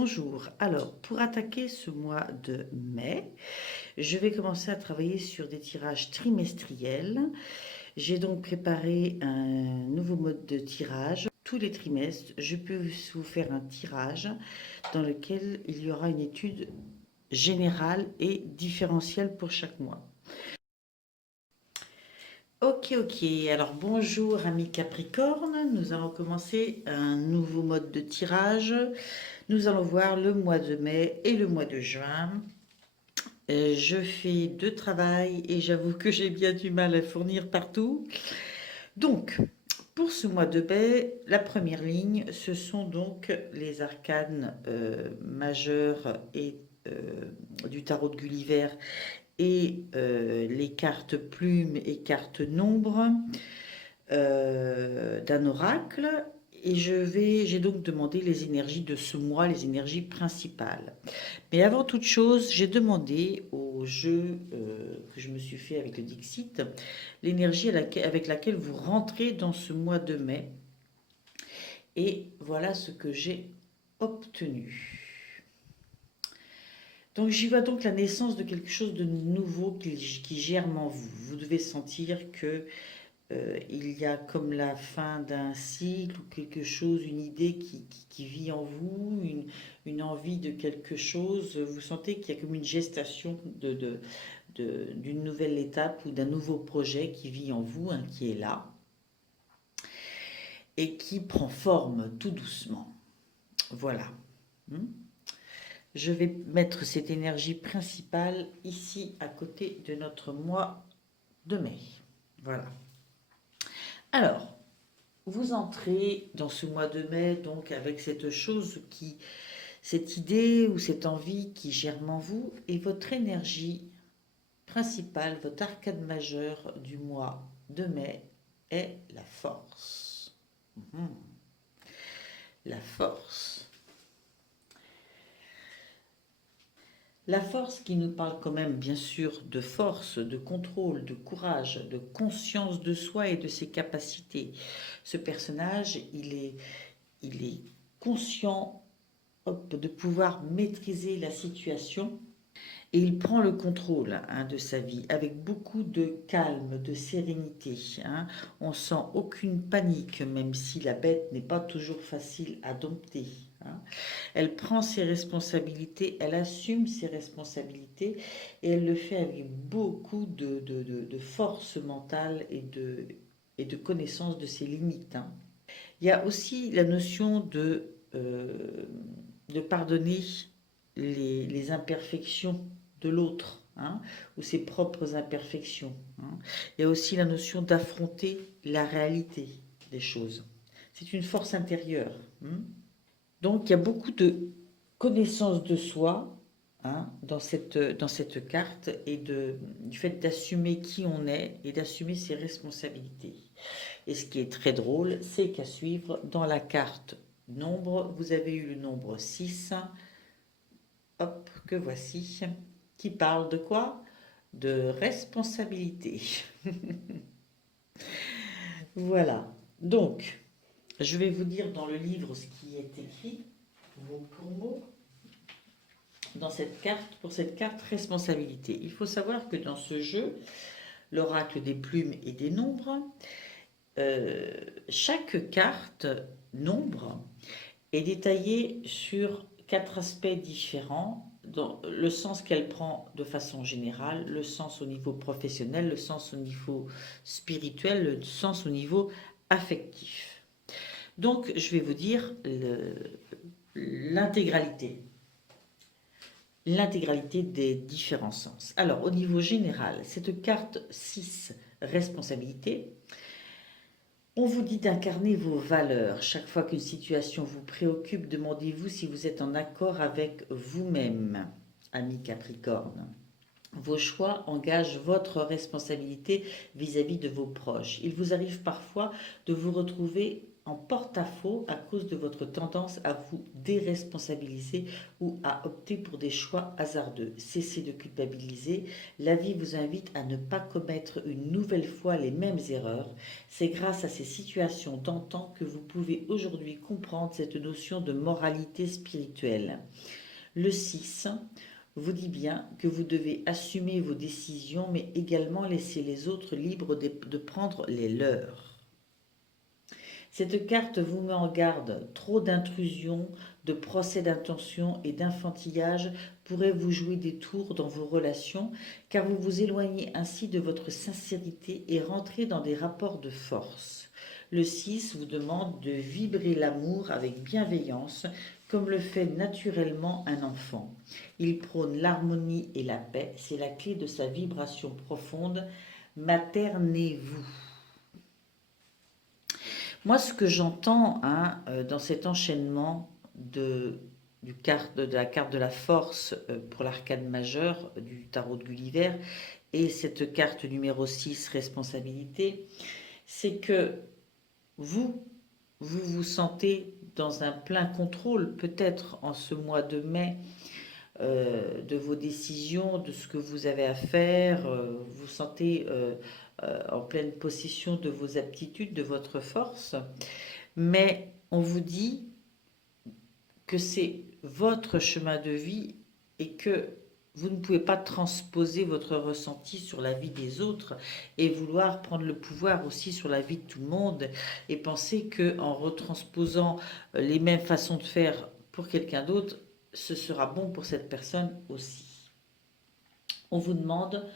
Bonjour. Alors, pour attaquer ce mois de mai, je vais commencer à travailler sur des tirages trimestriels. J'ai donc préparé un nouveau mode de tirage. Tous les trimestres, je peux vous faire un tirage dans lequel il y aura une étude générale et différentielle pour chaque mois. Ok. Alors bonjour amis Capricorne, nous allons commencer un nouveau mode de tirage. Nous allons voir le mois de mai et le mois de juin. Je fais deux travails et j'avoue que j'ai bien du mal à fournir partout. Donc, pour ce mois de mai, la première ligne, ce sont donc les arcanes majeures et du tarot de Gulliver et les cartes plumes et cartes nombre d'un oracle. Et j'ai donc demandé les énergies de ce mois, les énergies principales. Mais avant toute chose, j'ai demandé au jeu que je me suis fait avec le Dixit, l'énergie avec laquelle vous rentrez dans ce mois de mai. Et voilà ce que j'ai obtenu. Donc j'y vois donc la naissance de quelque chose de nouveau qui germe en vous. Vous devez sentir que il y a comme la fin d'un cycle ou quelque chose, une idée qui vit en vous, une envie de quelque chose. Vous sentez qu'il y a comme une gestation d'une nouvelle étape ou d'un nouveau projet qui vit en vous, hein, qui est là et qui prend forme tout doucement. Voilà. Je vais mettre cette énergie principale ici à côté de notre mois de mai. Voilà. Alors, vous entrez dans ce mois de mai donc avec cette chose cette idée ou cette envie qui germe en vous, et votre énergie principale, votre arcane majeure du mois de mai est la force. La force. La force qui nous parle quand même bien sûr de force, de contrôle, de courage, de conscience de soi et de ses capacités. Ce personnage, il est conscient de pouvoir maîtriser la situation et il prend le contrôle, hein, de sa vie avec beaucoup de calme, de sérénité, hein. On sent aucune panique, même si la bête n'est pas toujours facile à dompter, hein. Elle prend ses responsabilités, elle assume ses responsabilités et elle le fait avec beaucoup de force mentale et de connaissance de ses limites, hein. Il y a aussi la notion de pardonner les imperfections de l'autre, hein, ou ses propres imperfections, hein. Il y a aussi la notion d'affronter la réalité des choses. C'est une force intérieure, hein. Donc il y a beaucoup de connaissance de soi, hein, dans cette carte et du fait d'assumer qui on est et d'assumer ses responsabilités. Et ce qui est très drôle, c'est qu'à suivre, dans la carte nombre, vous avez eu le nombre 6, hop, que voici, qui parle de quoi? De responsabilité. Voilà. Donc, je vais vous dire dans le livre ce qui est écrit, mot pour mot, dans cette carte, pour cette carte responsabilité. Il faut savoir que dans ce jeu, l'oracle des plumes et des nombres, chaque carte nombre est détaillée sur 4 aspects différents, dans le sens qu'elle prend de façon générale, le sens au niveau professionnel, le sens au niveau spirituel, le sens au niveau affectif. Donc, je vais vous dire l'intégralité des différents sens. Alors, au niveau général, cette carte 6, responsabilité, on vous dit d'incarner vos valeurs. Chaque fois qu'une situation vous préoccupe, demandez-vous si vous êtes en accord avec vous-même, ami Capricorne. Vos choix engagent votre responsabilité vis-à-vis de vos proches. Il vous arrive parfois de vous retrouver en porte-à-faux à cause de votre tendance à vous déresponsabiliser ou à opter pour des choix hasardeux. Cessez de culpabiliser. La vie vous invite à ne pas commettre une nouvelle fois les mêmes erreurs. C'est grâce à ces situations d'antan que vous pouvez aujourd'hui comprendre cette notion de moralité spirituelle. Le 6 vous dit bien que vous devez assumer vos décisions, mais également laisser les autres libres de prendre les leurs. Cette carte vous met en garde. Trop d'intrusions, de procès d'intention et d'infantillage pourraient vous jouer des tours dans vos relations, car vous vous éloignez ainsi de votre sincérité et rentrez dans des rapports de force. Le 6 vous demande de vibrer l'amour avec bienveillance, comme le fait naturellement un enfant. Il prône l'harmonie et la paix, c'est la clé de sa vibration profonde. Maternez-vous. Moi, ce que j'entends dans cet enchaînement de la carte de la force pour l'arcane majeur du tarot de Gulliver et cette carte numéro 6, responsabilité, c'est que vous vous sentez dans un plein contrôle, peut-être en ce mois de mai, de vos décisions, de ce que vous avez à faire, vous sentez en pleine possession de vos aptitudes, de votre force, mais on vous dit que c'est votre chemin de vie et que vous ne pouvez pas transposer votre ressenti sur la vie des autres et vouloir prendre le pouvoir aussi sur la vie de tout le monde et penser que en retransposant les mêmes façons de faire pour quelqu'un d'autre, ce sera bon pour cette personne aussi. On vous demande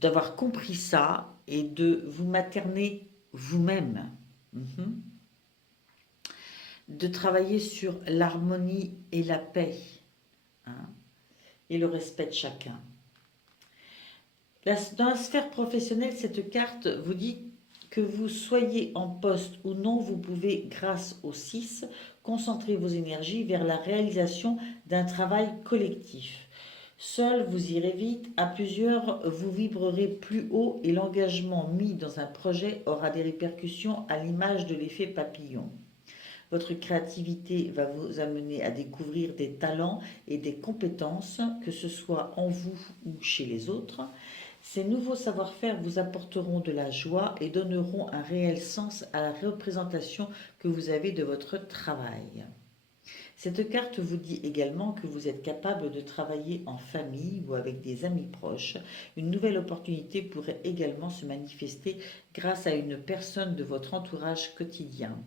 d'avoir compris ça et de vous materner vous-même. De travailler sur l'harmonie et la paix, et le respect de chacun. Dans la sphère professionnelle, cette carte vous dit que vous soyez en poste ou non, vous pouvez, grâce au 6, concentrer vos énergies vers la réalisation d'un travail collectif. Seul, vous irez vite, à plusieurs, vous vibrerez plus haut et l'engagement mis dans un projet aura des répercussions à l'image de l'effet papillon. Votre créativité va vous amener à découvrir des talents et des compétences, que ce soit en vous ou chez les autres. Ces nouveaux savoir-faire vous apporteront de la joie et donneront un réel sens à la représentation que vous avez de votre travail. Cette carte vous dit également que vous êtes capable de travailler en famille ou avec des amis proches. Une nouvelle opportunité pourrait également se manifester grâce à une personne de votre entourage quotidien.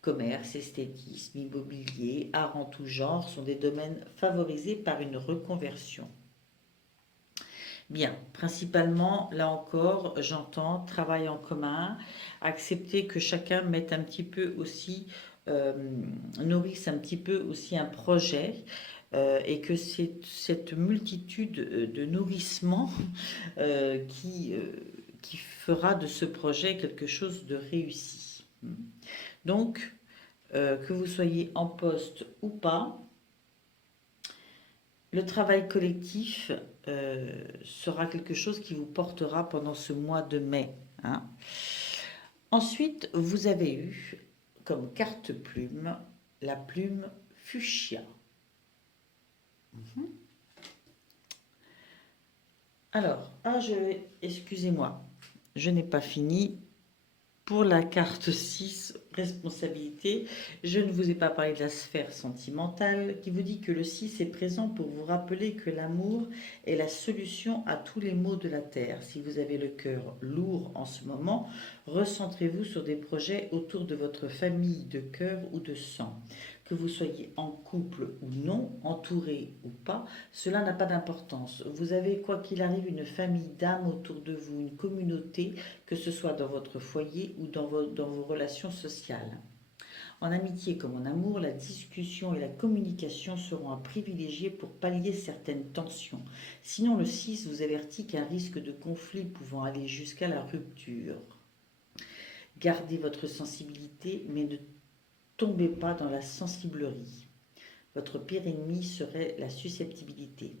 Commerce, esthétisme, immobilier, art en tout genre sont des domaines favorisés par une reconversion. Bien, principalement, là encore, j'entends travail en commun, accepter que chacun mette un petit peu aussi, nourrisse un petit peu aussi un projet, et que c'est cette multitude de nourrissement qui fera de ce projet quelque chose de réussi. Donc, que vous soyez en poste ou pas, le travail collectif sera quelque chose qui vous portera pendant ce mois de mai. Ensuite, vous avez eu comme carte plume la plume fuchsia. Alors, excusez-moi, je n'ai pas fini. Pour la carte 6, responsabilité, je ne vous ai pas parlé de la sphère sentimentale qui vous dit que le 6 est présent pour vous rappeler que l'amour est la solution à tous les maux de la terre. Si vous avez le cœur lourd en ce moment, recentrez-vous sur des projets autour de votre famille de cœur ou de sang. Que vous soyez en couple ou non, entouré ou pas, cela n'a pas d'importance. Vous avez, quoi qu'il arrive, une famille d'âmes autour de vous, une communauté, que ce soit dans votre foyer ou dans vos relations sociales. En amitié comme en amour, la discussion et la communication seront à privilégier pour pallier certaines tensions. Sinon, le 6 vous avertit qu'un risque de conflit pouvant aller jusqu'à la rupture. Gardez votre sensibilité, mais ne tombez pas dans la sensiblerie. Votre pire ennemi serait la susceptibilité.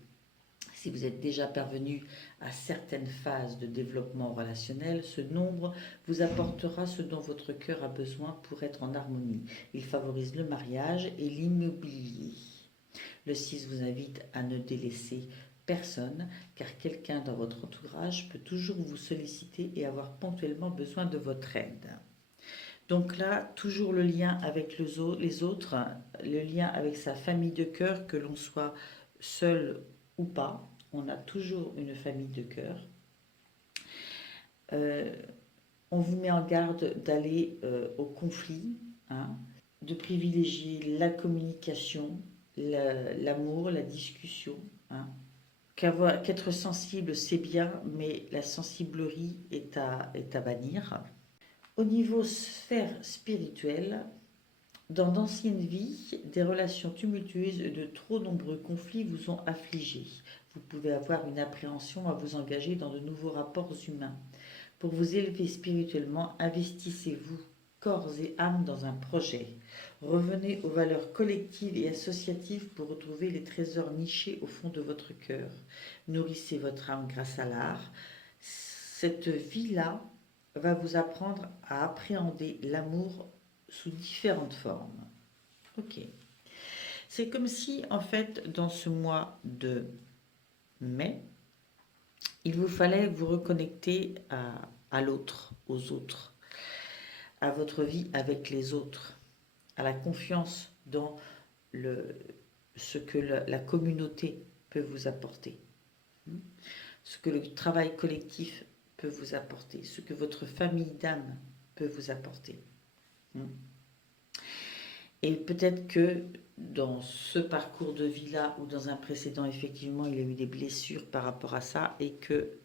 Si vous êtes déjà parvenu à certaines phases de développement relationnel, ce nombre vous apportera ce dont votre cœur a besoin pour être en harmonie. Il favorise le mariage et l'immobilier. Le 6 vous invite à ne délaisser personne, car quelqu'un dans votre entourage peut toujours vous solliciter et avoir ponctuellement besoin de votre aide. Donc là, toujours le lien avec les autres, le lien avec sa famille de cœur, que l'on soit seul ou pas, on a toujours une famille de cœur. On vous met en garde d'aller au conflit, hein, de privilégier la communication, l'amour, la discussion. Hein. Qu'être sensible, c'est bien, mais la sensiblerie est à bannir. Au niveau sphère spirituelle, dans d'anciennes vies, des relations tumultueuses et de trop nombreux conflits vous ont affligé. Vous pouvez avoir une appréhension à vous engager dans de nouveaux rapports humains. Pour vous élever spirituellement, investissez-vous corps et âme dans un projet. Revenez aux valeurs collectives et associatives pour retrouver les trésors nichés au fond de votre cœur. Nourrissez votre âme grâce à l'art. Cette vie-là va vous apprendre à appréhender l'amour sous différentes formes. Ok. C'est comme si, en fait, dans ce mois de mai, il vous fallait vous reconnecter à l'autre, aux autres, à votre vie avec les autres, à la confiance dans ce que la communauté peut vous apporter, ce que le travail collectif peut vous apporter, ce que votre famille d'âme peut vous apporter. Et peut-être que dans ce parcours de vie-là ou dans un précédent, effectivement, il y a eu des blessures par rapport à ça et que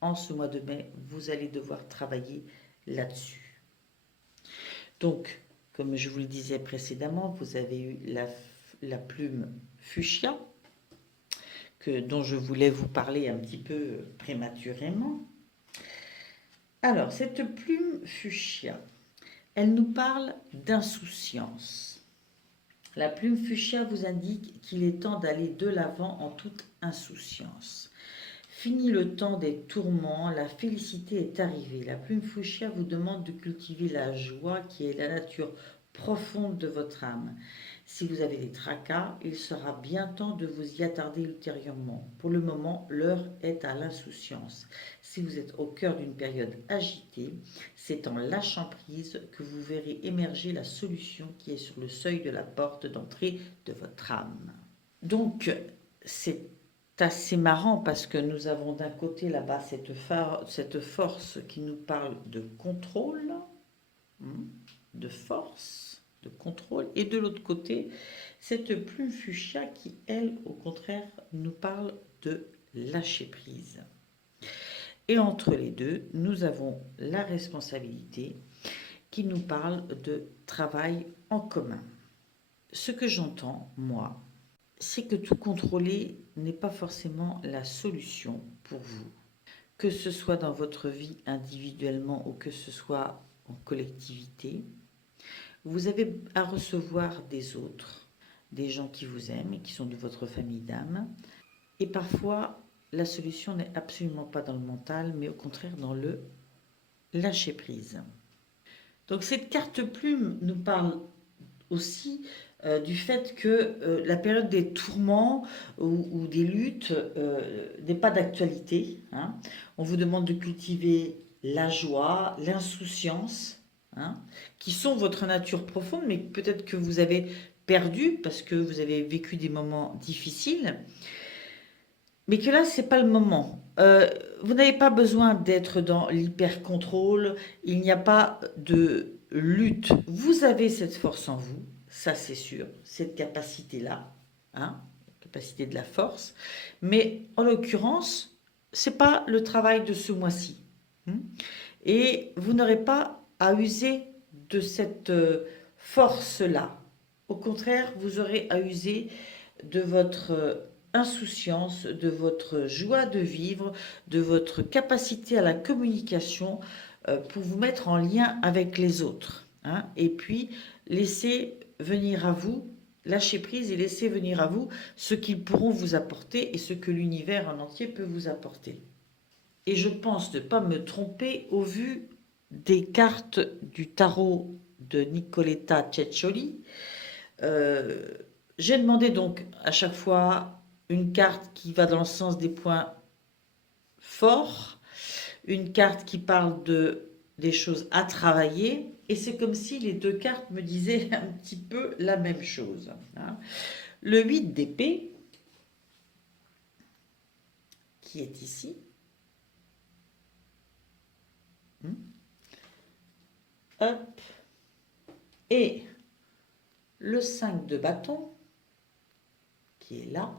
en ce mois de mai, vous allez devoir travailler là-dessus. Donc, comme je vous le disais précédemment, vous avez eu la plume fuchsia, dont je voulais vous parler un petit peu prématurément. Alors, cette plume fuchsia, elle nous parle d'insouciance. La plume fuchsia vous indique qu'il est temps d'aller de l'avant en toute insouciance. Fini le temps des tourments, la félicité est arrivée. La plume fuchsia vous demande de cultiver la joie qui est la nature profonde de votre âme. Si vous avez des tracas, il sera bien temps de vous y attarder ultérieurement. Pour le moment, l'heure est à l'insouciance. Si vous êtes au cœur d'une période agitée, c'est en lâchant prise que vous verrez émerger la solution qui est sur le seuil de la porte d'entrée de votre âme. Donc, c'est assez marrant parce que nous avons d'un côté là-bas cette force qui nous parle de contrôle, de force, de contrôle, et de l'autre côté, cette plume fuchsia qui, elle, au contraire, nous parle de lâcher prise. Et entre les deux, nous avons la responsabilité qui nous parle de travail en commun. Ce que j'entends, moi, c'est que tout contrôler n'est pas forcément la solution pour vous. Que ce soit dans votre vie individuellement ou que ce soit en collectivité, vous avez à recevoir des autres, des gens qui vous aiment et qui sont de votre famille d'âme. Et parfois, la solution n'est absolument pas dans le mental, mais au contraire dans le lâcher prise. Donc cette carte plume nous parle aussi du fait que la période des tourments ou des luttes n'est pas d'actualité. Hein. On vous demande de cultiver la joie, l'insouciance, qui sont votre nature profonde, mais peut-être que vous avez perdu parce que vous avez vécu des moments difficiles, mais que là, c'est pas le moment. Vous n'avez pas besoin d'être dans l'hyper-contrôle, il n'y a pas de lutte. Vous avez cette force en vous, ça c'est sûr, cette capacité-là, la capacité de la force, mais en l'occurrence, c'est pas le travail de ce mois-ci. Et vous n'aurez pas à user de cette force-là. Au contraire, vous aurez à user de votre insouciance, de votre joie de vivre, de votre capacité à la communication pour vous mettre en lien avec les autres. Et puis, laisser venir à vous lâchez prise et laissez venir à vous ce qu'ils pourront vous apporter et ce que l'univers en entier peut vous apporter. Et je pense ne pas me tromper au vu des cartes du tarot de Nicoletta Ceccioli. J'ai demandé donc à chaque fois une carte qui va dans le sens des points forts, une carte qui parle des choses à travailler, et c'est comme si les deux cartes me disaient un petit peu la même chose. Hein. Le 8 d'épée, qui est ici, hop, et le 5 de bâton, qui est là,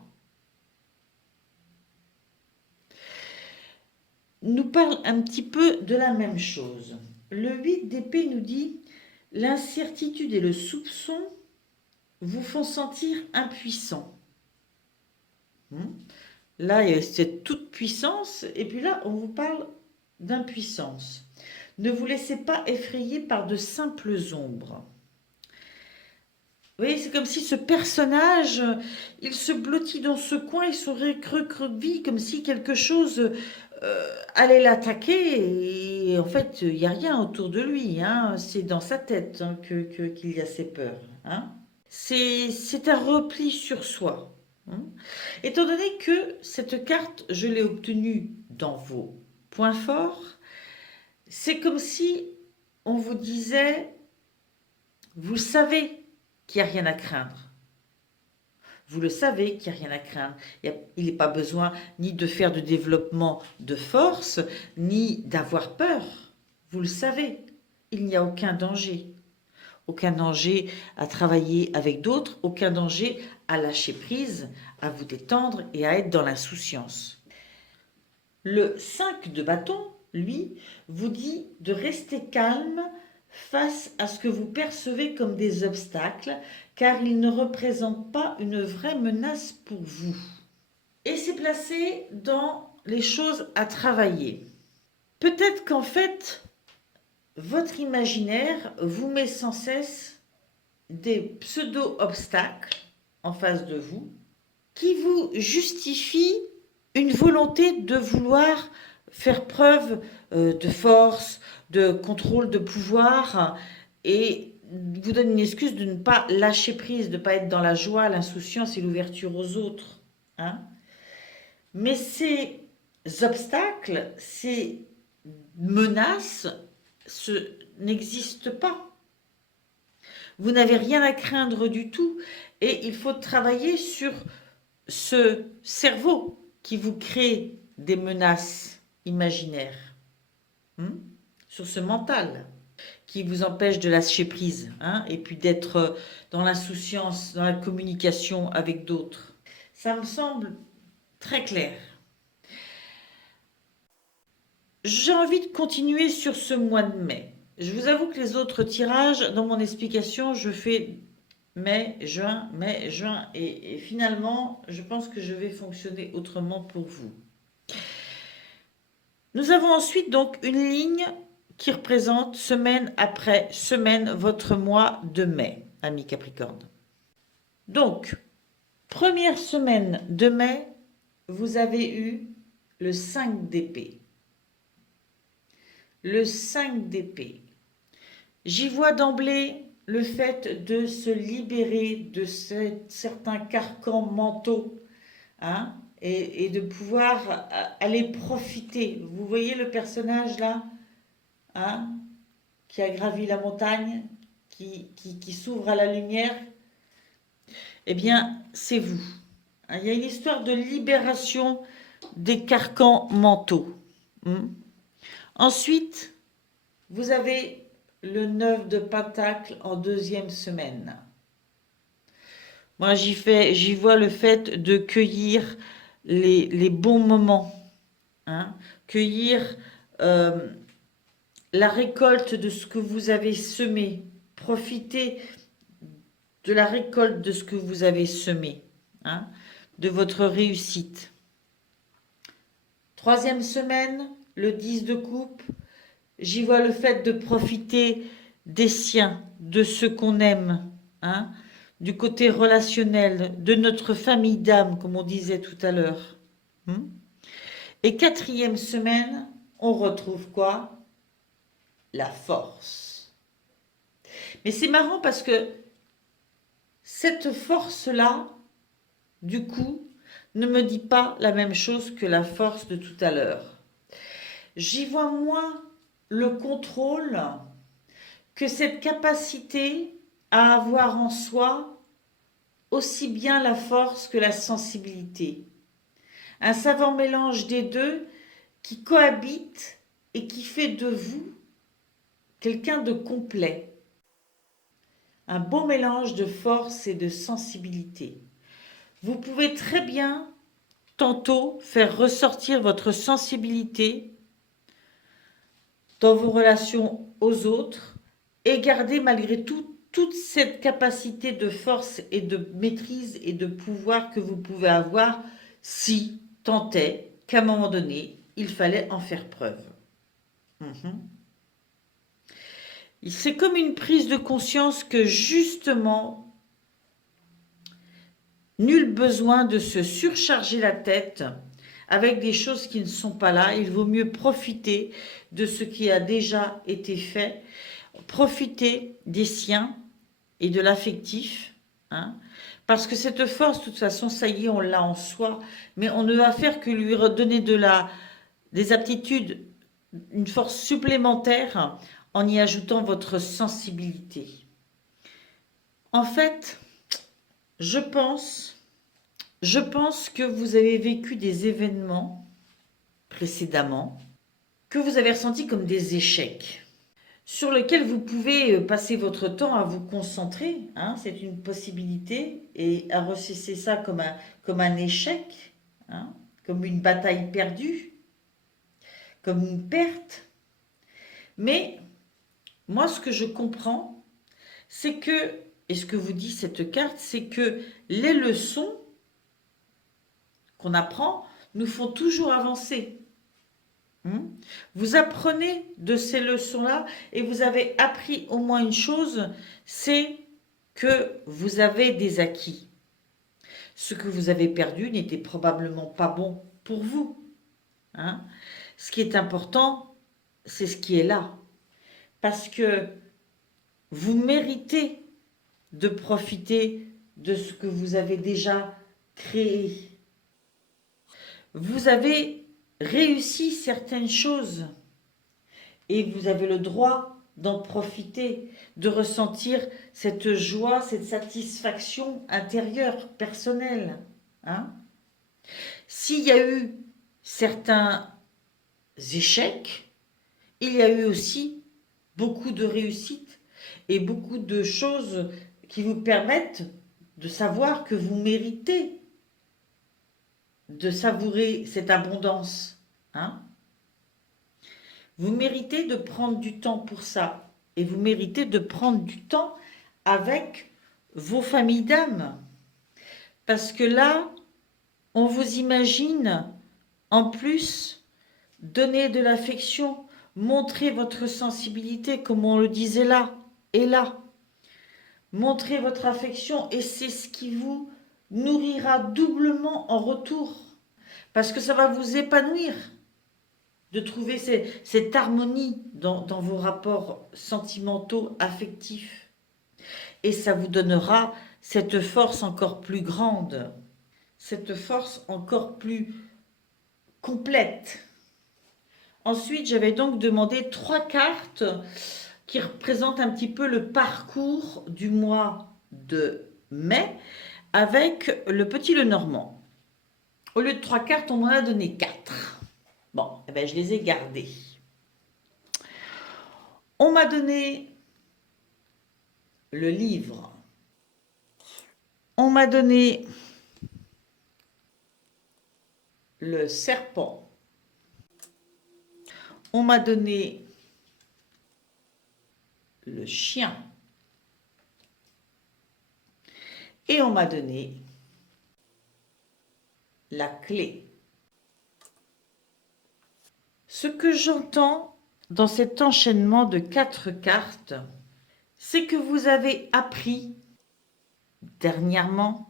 nous parle un petit peu de la même chose. Le 8 d'épée nous dit « L'incertitude et le soupçon vous font sentir impuissant. » Là, il y a cette toute puissance, et puis là, on vous parle d'impuissance. Ne vous laissez pas effrayer par de simples ombres. Vous voyez, c'est comme si ce personnage, il se blottit dans ce coin, il serait recroquevillé, comme si quelque chose allait l'attaquer, et en fait, il n'y a rien autour de lui, hein. C'est dans sa tête hein, qu'il y a ces peurs. Hein. C'est un repli sur soi. Hein. Étant donné que cette carte, je l'ai obtenue dans vos points forts, c'est comme si on vous disait, vous savez qu'il n'y a rien à craindre. Vous le savez qu'il n'y a rien à craindre. Il n'est pas besoin ni de faire de développement de force, ni d'avoir peur. Vous le savez, il n'y a aucun danger. Aucun danger à travailler avec d'autres, aucun danger à lâcher prise, à vous détendre et à être dans l'insouciance. Le 5 de bâton, lui, vous dit de rester calme face à ce que vous percevez comme des obstacles, car il ne représente pas une vraie menace pour vous. Et c'est placé dans les choses à travailler. Peut-être qu'en fait, votre imaginaire vous met sans cesse des pseudo-obstacles en face de vous qui vous justifient une volonté de vouloir faire preuve de force, de contrôle, de pouvoir, et vous donne une excuse de ne pas lâcher prise, de ne pas être dans la joie, l'insouciance et l'ouverture aux autres. Hein. Mais ces obstacles, ces menaces n'existent pas. Vous n'avez rien à craindre du tout, et il faut travailler sur ce cerveau qui vous crée des menaces imaginaires, sur ce mental qui vous empêche de lâcher prise, et puis d'être dans l'insouciance, dans la communication avec d'autres. Ça me semble très clair. J'ai envie de continuer sur ce mois de mai. Je vous avoue que les autres tirages, dans mon explication, je fais mai, juin, et finalement, je pense que je vais fonctionner autrement pour vous. Nous avons ensuite donc une ligne qui représente semaine après semaine votre mois de mai, amis Capricorne. Donc, première semaine de mai, vous avez eu le 5 d'épée. Le 5 d'épée. J'y vois d'emblée le fait de se libérer de certains carcans mentaux, et de pouvoir aller profiter. Vous voyez le personnage là, qui a gravi la montagne, qui s'ouvre à la lumière. Eh bien, c'est vous. Il y a une histoire de libération des carcans mentaux. Ensuite, vous avez le 9 de Pentacle en deuxième semaine. Moi, j'y vois le fait de cueillir les bons moments, cueillir la récolte de ce que vous avez semé, profiter de la récolte de ce que vous avez semé, de votre réussite. Troisième semaine, le 10 de coupe, j'y vois le fait de profiter des siens, de ce qu'on aime, du côté relationnel, de notre famille d'âme, comme on disait tout à l'heure. Et quatrième semaine, on retrouve quoi? La force. Mais c'est marrant parce que cette force-là, du coup, ne me dit pas la même chose que la force de tout à l'heure. J'y vois moins le contrôle que cette capacité à avoir en soi aussi bien la force que la sensibilité. Un savant mélange des deux qui cohabite et qui fait de vous quelqu'un de complet. Un beau mélange de force et de sensibilité. Vous pouvez très bien tantôt faire ressortir votre sensibilité dans vos relations aux autres et garder malgré tout toute cette capacité de force et de maîtrise et de pouvoir que vous pouvez avoir si tant est qu'à un moment donné, il fallait en faire preuve. C'est comme une prise de conscience que justement, nul besoin de se surcharger la tête avec des choses qui ne sont pas là. Il vaut mieux profiter de ce qui a déjà été fait, profiter des siens et de l'affectif, parce que cette force, de toute façon, ça y est, on l'a en soi, mais on ne va faire que lui redonner des aptitudes, une force supplémentaire en y ajoutant votre sensibilité. En fait, je pense que vous avez vécu des événements précédemment que vous avez ressentis comme des échecs, sur lesquels vous pouvez passer votre temps à vous concentrer, c'est une possibilité, et à ressasser ça comme un échec, comme une bataille perdue, comme une perte. Mais moi, ce que je comprends, c'est que, et ce que vous dit cette carte, c'est que les leçons qu'on apprend nous font toujours avancer. Vous apprenez de ces leçons-là et vous avez appris au moins une chose, c'est que vous avez des acquis. Ce que vous avez perdu n'était probablement pas bon pour vous. Ce qui est important, c'est ce qui est là. Parce que vous méritez de profiter de ce que vous avez déjà créé. Vous avez réussi certaines choses et vous avez le droit d'en profiter, de ressentir cette joie, cette satisfaction intérieure, personnelle. S'il y a eu certains échecs, il y a eu aussi beaucoup de réussites et beaucoup de choses qui vous permettent de savoir que vous méritez de savourer cette abondance. Vous méritez de prendre du temps pour ça. Et vous méritez de prendre du temps avec vos familles d'âme. Parce que là, on vous imagine, en plus, donner de l'affection, montrer votre sensibilité, comme on le disait là et là. Montrez votre affection et c'est ce qui vous nourrira doublement en retour. Parce que ça va vous épanouir de trouver cette harmonie dans vos rapports sentimentaux, affectifs. Et ça vous donnera cette force encore plus grande, cette force encore plus complète. Ensuite, j'avais donc demandé 3 cartes qui représentent un petit peu le parcours du mois de mai avec le petit Lenormand. Au lieu de 3 cartes, on m'en a donné 4. Bon, je les ai gardées. On m'a donné le livre. On m'a donné le serpent. On m'a donné le chien. Et on m'a donné la clé. Ce que j'entends dans cet enchaînement de 4 cartes, c'est que vous avez appris dernièrement,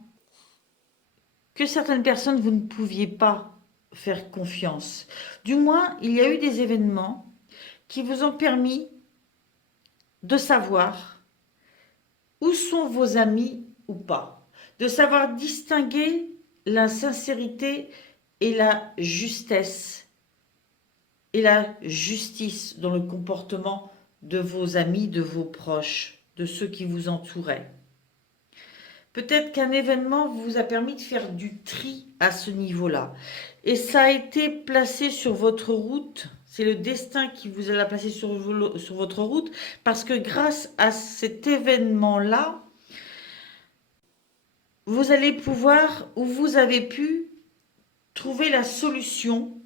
que certaines personnes, vous ne pouviez pas faire confiance. Du moins, il y a eu des événements qui vous ont permis de savoir où sont vos amis ou pas, de savoir distinguer la sincérité et la justesse et la justice dans le comportement de vos amis, de vos proches, de ceux qui vous entouraient. Peut-être qu'un événement vous a permis de faire du tri à ce niveau-là. Et ça a été placé sur votre route. C'est le destin qui vous l'a placé sur votre route. Parce que grâce à cet événement-là, vous allez pouvoir, ou vous avez pu, trouver la solution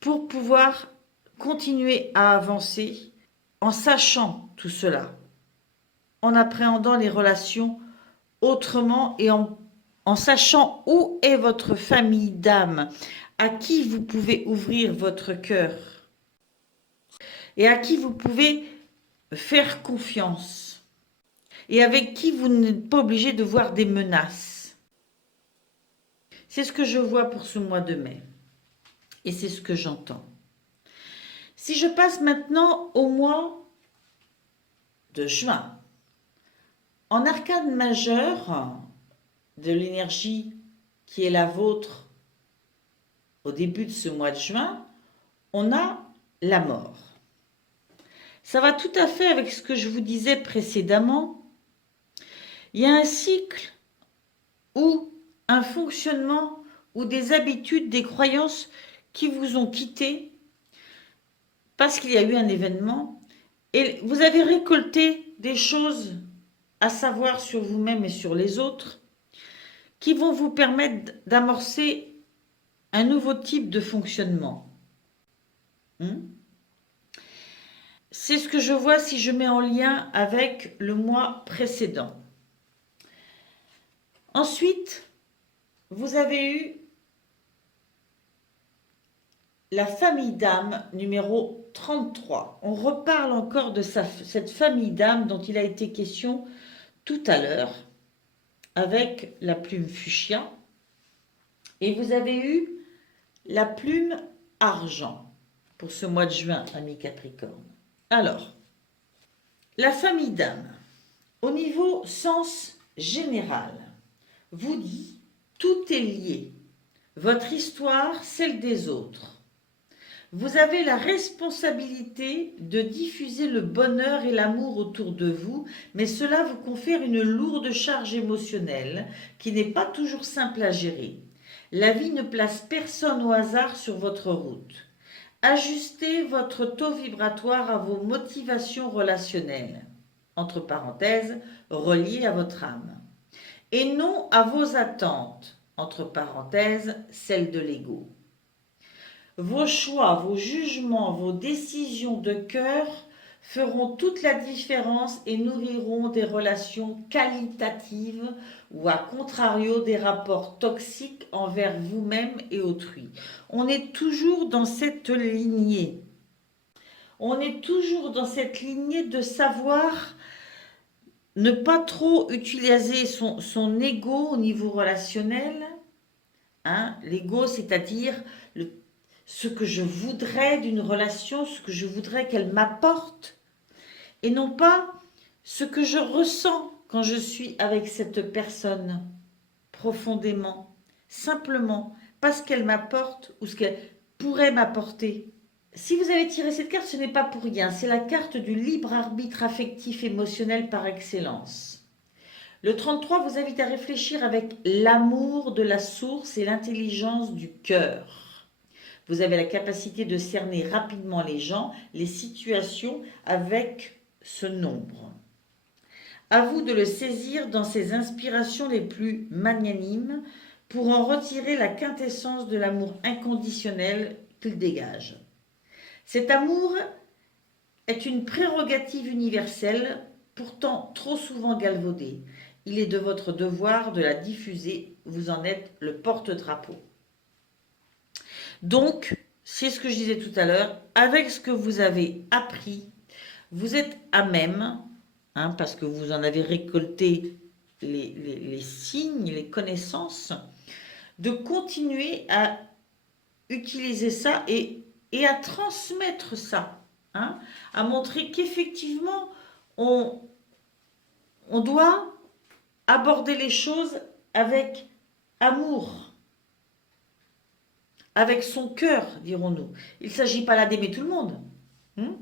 pour pouvoir continuer à avancer en sachant tout cela, en appréhendant les relations autrement et en sachant où est votre famille d'âme, à qui vous pouvez ouvrir votre cœur et à qui vous pouvez faire confiance et avec qui vous n'êtes pas obligé de voir des menaces. C'est ce que je vois pour ce mois de mai et c'est ce que j'entends. Si je passe maintenant au mois de juin, en arcane majeure de l'énergie qui est la vôtre au début de ce mois de juin, on a la mort. Ça va tout à fait avec ce que je vous disais précédemment. Il y a un cycle ou un fonctionnement ou des habitudes, des croyances qui vous ont quitté parce qu'il y a eu un événement et vous avez récolté des choses à savoir sur vous-même et sur les autres qui vont vous permettre d'amorcer un nouveau type de fonctionnement. C'est ce que je vois si je mets en lien avec le mois précédent. Ensuite, vous avez eu la famille d'âme numéro 33. On reparle encore de cette famille d'âme dont il a été question tout à l'heure avec la plume fuchsia. Et vous avez eu la plume argent pour ce mois de juin, amis Capricorne. Alors, la famille d'âme, au niveau sens général, vous dit tout est lié. Votre histoire, celle des autres. Vous avez la responsabilité de diffuser le bonheur et l'amour autour de vous, mais cela vous confère une lourde charge émotionnelle qui n'est pas toujours simple à gérer. La vie ne place personne au hasard sur votre route. Ajustez votre taux vibratoire à vos motivations relationnelles, entre parenthèses, reliées à votre âme, et non à vos attentes, entre parenthèses, celles de l'ego. Vos choix, vos jugements, vos décisions de cœur feront toute la différence et nourriront des relations qualitatives ou à contrario des rapports toxiques envers vous-même et autrui. On est toujours dans cette lignée. On est toujours dans cette lignée de savoir ne pas trop utiliser son ego au niveau relationnel. L'ego, c'est-à-dire ce que je voudrais d'une relation, ce que je voudrais qu'elle m'apporte, et non pas ce que je ressens quand je suis avec cette personne profondément, simplement parce qu'elle m'apporte ou ce qu'elle pourrait m'apporter. Si vous avez tiré cette carte, ce n'est pas pour rien, c'est la carte du libre arbitre affectif émotionnel par excellence. Le 33 vous invite à réfléchir avec l'amour de la source et l'intelligence du cœur. Vous avez la capacité de cerner rapidement les gens, les situations avec ce nombre. À vous de le saisir dans ses inspirations les plus magnanimes pour en retirer la quintessence de l'amour inconditionnel qu'il dégage. Cet amour est une prérogative universelle, pourtant trop souvent galvaudée. Il est de votre devoir de la diffuser, vous en êtes le porte-drapeau. Donc, c'est ce que je disais tout à l'heure, avec ce que vous avez appris, vous êtes à même, parce que vous en avez récolté les signes, les connaissances, de continuer à utiliser ça et à transmettre ça, hein, à montrer qu'effectivement, on doit aborder les choses avec amour, avec son cœur, dirons-nous. Il ne s'agit pas là d'aimer tout le monde, hein,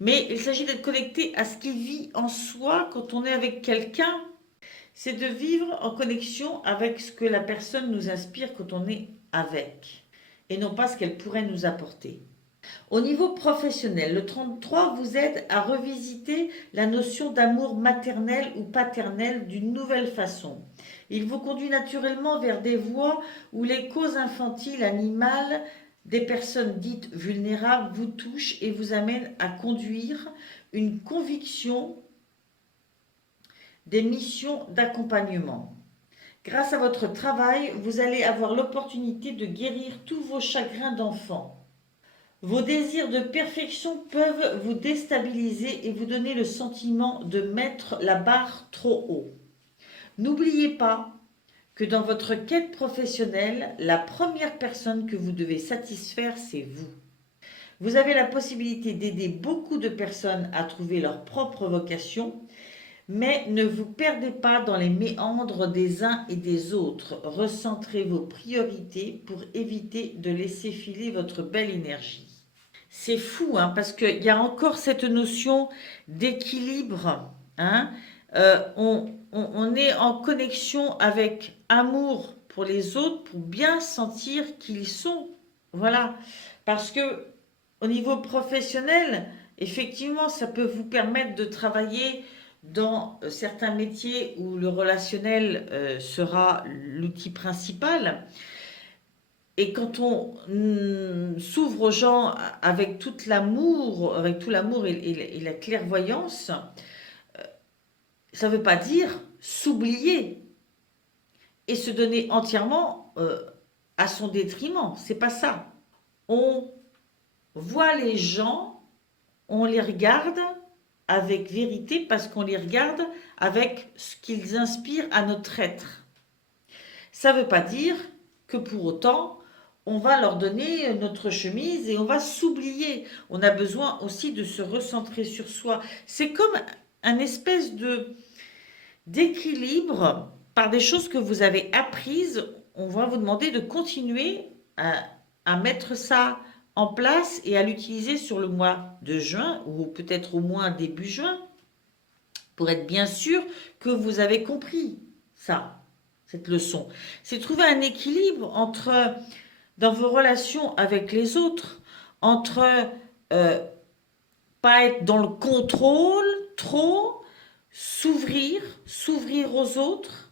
mais il s'agit d'être connecté à ce qui vit en soi quand on est avec quelqu'un. C'est de vivre en connexion avec ce que la personne nous inspire quand on est avec, et non pas ce qu'elle pourrait nous apporter. Au niveau professionnel, le 33 vous aide à revisiter la notion d'amour maternel ou paternel d'une nouvelle façon. Il vous conduit naturellement vers des voies où les causes infantiles, animales, des personnes dites vulnérables vous touchent et vous amènent à conduire une conviction des missions d'accompagnement. Grâce à votre travail, vous allez avoir l'opportunité de guérir tous vos chagrins d'enfant. Vos désirs de perfection peuvent vous déstabiliser et vous donner le sentiment de mettre la barre trop haut. N'oubliez pas que dans votre quête professionnelle, la première personne que vous devez satisfaire, c'est vous. Vous avez la possibilité d'aider beaucoup de personnes à trouver leur propre vocation, mais ne vous perdez pas dans les méandres des uns et des autres. Recentrez vos priorités pour éviter de laisser filer votre belle énergie. C'est fou, hein, parce qu'il y a encore cette notion d'équilibre. Hein. On est en connexion avec amour pour les autres, pour bien sentir qui ils sont. Voilà. Parce que au niveau professionnel, effectivement, ça peut vous permettre de travailler dans certains métiers où le relationnel sera l'outil principal. Et quand on s'ouvre aux gens avec tout l'amour et la clairvoyance, ça ne veut pas dire s'oublier et se donner entièrement à son détriment. C'est pas ça. On voit les gens, on les regarde avec vérité parce qu'on les regarde avec ce qu'ils inspirent à notre être. Ça ne veut pas dire que pour autant, on va leur donner notre chemise et on va s'oublier. On a besoin aussi de se recentrer sur soi. C'est comme un espèce d'équilibre par des choses que vous avez apprises. On va vous demander de continuer à mettre ça en place et à l'utiliser sur le mois de juin ou peut-être au moins début juin pour être bien sûr que vous avez compris ça, cette leçon. C'est trouver un équilibre entre, dans vos relations avec les autres, entre pas être dans le contrôle trop, s'ouvrir aux autres,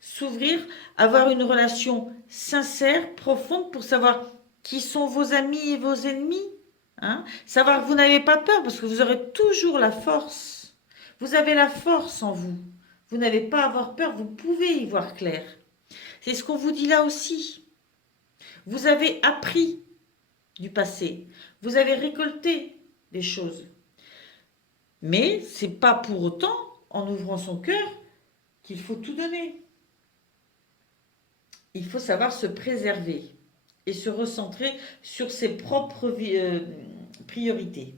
s'ouvrir, avoir une relation sincère, profonde pour savoir qui sont vos amis et vos ennemis, savoir que vous n'avez pas peur parce que vous aurez toujours la force. Vous avez la force en vous. Vous n'avez pas à avoir peur, vous pouvez y voir clair. C'est ce qu'on vous dit là aussi. Vous avez appris du passé. Vous avez récolté des choses. Mais c'est pas pour autant, en ouvrant son cœur, qu'il faut tout donner. Il faut savoir se préserver et se recentrer sur ses propres priorités.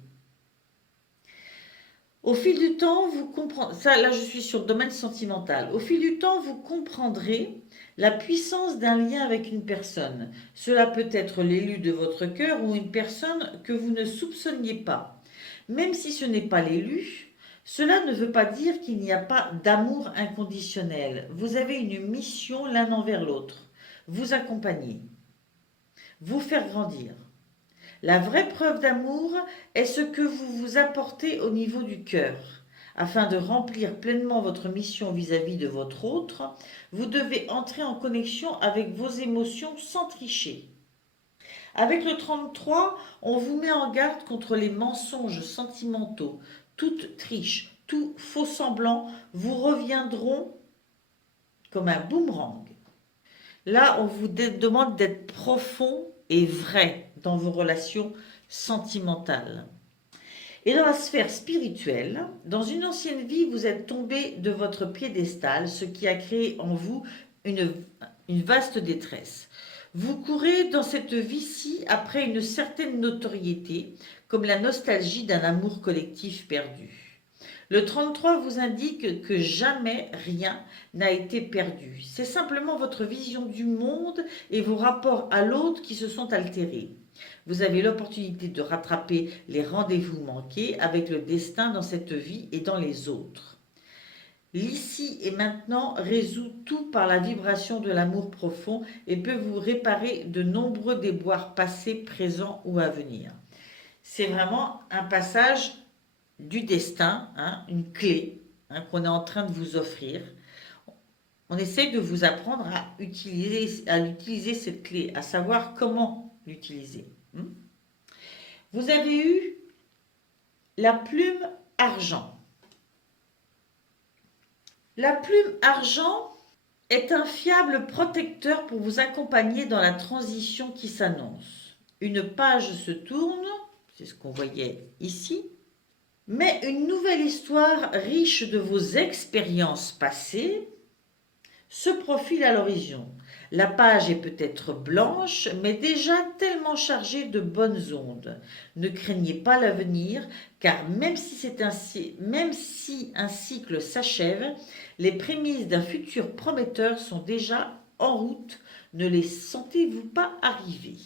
Au fil du temps, vous comprendrez, ça là je suis sur le domaine sentimental, au fil du temps, vous comprendrez la puissance d'un lien avec une personne. Cela peut être l'élu de votre cœur ou une personne que vous ne soupçonniez pas. Même si ce n'est pas l'élu, cela ne veut pas dire qu'il n'y a pas d'amour inconditionnel. Vous avez une mission l'un envers l'autre. Vous accompagner, vous faire grandir. La vraie preuve d'amour est ce que vous vous apportez au niveau du cœur. Afin de remplir pleinement votre mission vis-à-vis de votre autre, vous devez entrer en connexion avec vos émotions sans tricher. Avec le 33, on vous met en garde contre les mensonges sentimentaux. Toute triche, tout faux semblant vous reviendront comme un boomerang. Là, on vous demande d'être profond et vrai dans vos relations sentimentales. Et dans la sphère spirituelle, dans une ancienne vie, vous êtes tombé de votre piédestal, ce qui a créé en vous une, une vaste détresse. Vous courez dans cette vie-ci après une certaine notoriété, comme la nostalgie d'un amour collectif perdu. Le 33 vous indique que jamais rien n'a été perdu. C'est simplement votre vision du monde et vos rapports à l'autre qui se sont altérés. Vous avez l'opportunité de rattraper les rendez-vous manqués avec le destin dans cette vie et dans les autres. L'ici et maintenant résout tout par la vibration de l'amour profond et peut vous réparer de nombreux déboires passés, présents ou à venir. C'est vraiment un passage du destin, hein, une clé, hein, qu'on est en train de vous offrir. On essaie de vous apprendre à utiliser cette clé, à savoir comment l'utiliser. Vous avez eu la plume argent. La plume argent est un fiable protecteur pour vous accompagner dans la transition qui s'annonce. Une page se tourne, c'est ce qu'on voyait ici, mais une nouvelle histoire riche de vos expériences passées se profile à l'horizon. La page est peut-être blanche, mais déjà tellement chargée de bonnes ondes. Ne craignez pas l'avenir, car même si un cycle s'achève, les prémices d'un futur prometteur sont déjà en route. Ne les sentez-vous pas arriver?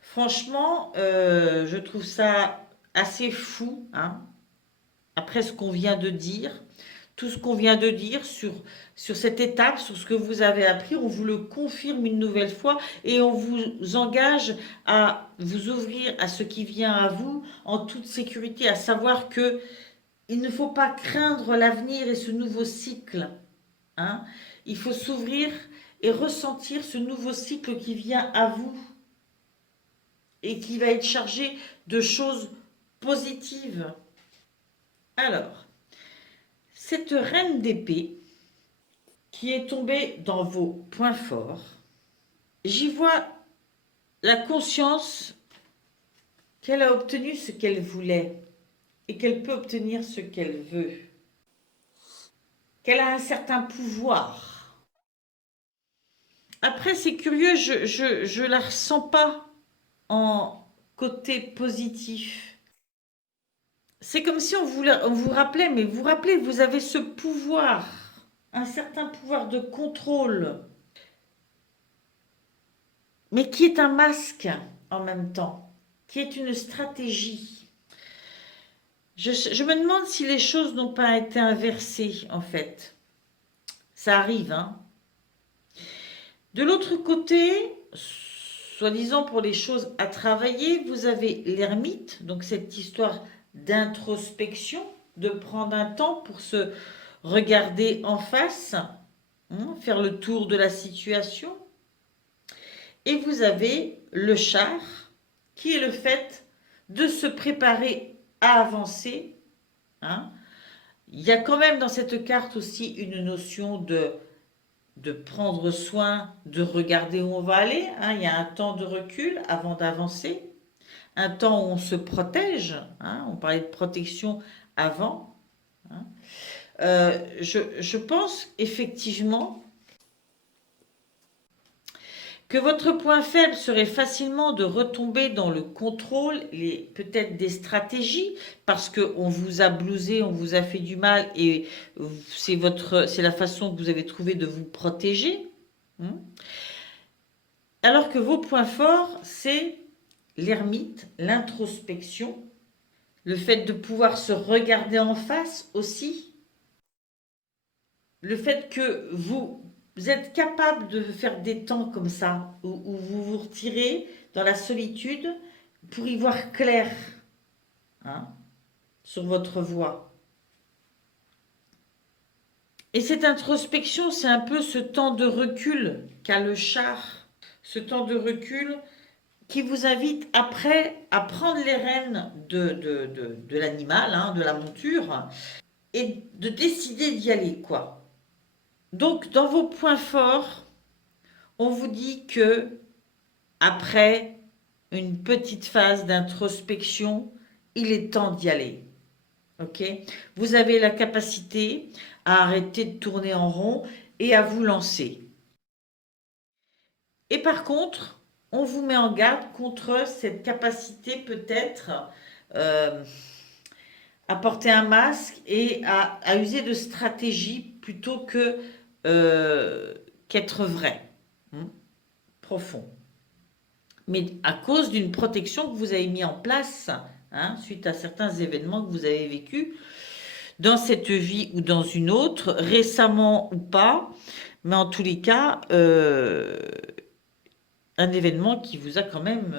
Franchement, je trouve ça assez fou, hein, après ce qu'on vient de dire. Tout ce qu'on vient de dire sur cette étape, sur ce que vous avez appris, on vous le confirme une nouvelle fois et on vous engage à vous ouvrir à ce qui vient à vous en toute sécurité, à savoir que il ne faut pas craindre l'avenir et ce nouveau cycle, hein. Il faut s'ouvrir et ressentir ce nouveau cycle qui vient à vous et qui va être chargé de choses positives. Alors, cette reine d'épée qui est tombée dans vos points forts, j'y vois la conscience qu'elle a obtenu ce qu'elle voulait et qu'elle peut obtenir ce qu'elle veut, qu'elle a un certain pouvoir. Après, c'est curieux, je la ressens pas en côté positif. C'est comme si on vous rappelait, mais vous rappelez, vous avez ce pouvoir, un certain pouvoir de contrôle, mais qui est un masque en même temps, qui est une stratégie. Je me demande si les choses n'ont pas été inversées, en fait. Ça arrive, hein. De l'autre côté, soi-disant pour les choses à travailler, vous avez l'ermite, donc cette histoire d'introspection, de prendre un temps pour se regarder en face, hein, faire le tour de la situation. Et vous avez le char, qui est le fait de se préparer à avancer, hein. Il y a quand même dans cette carte aussi une notion de prendre soin, de regarder où on va aller, hein. Il y a un temps de recul avant d'avancer, un temps où on se protège, hein. On parlait de protection avant, hein. Je pense effectivement que votre point faible serait facilement de retomber dans le contrôle, peut-être des stratégies, parce qu'on vous a blousé, on vous a fait du mal, et c'est la façon que vous avez trouvé de vous protéger. Alors que vos points forts, c'est l'ermite, l'introspection, le fait de pouvoir se regarder en face aussi, le fait que vous êtes capable de faire des temps comme ça, où vous vous retirez dans la solitude pour y voir clair, hein, sur votre voie. Et cette introspection, c'est un peu ce temps de recul qu'a le char, ce temps de recul qui vous invite après à prendre les rênes de l'animal, hein, de la monture, et de décider d'y aller, quoi. Donc, dans vos points forts, on vous dit que après une petite phase d'introspection, il est temps d'y aller. Ok? Vous avez la capacité à arrêter de tourner en rond et à vous lancer. Et par contre, on vous met en garde contre cette capacité peut-être euh, à porter un masque et à user de stratégie plutôt que qu'être vrai, hein, profond. Mais à cause d'une protection que vous avez mis en place, hein, suite à certains événements que vous avez vécus dans cette vie ou dans une autre, récemment ou pas, mais en tous les cas, un événement qui vous a quand même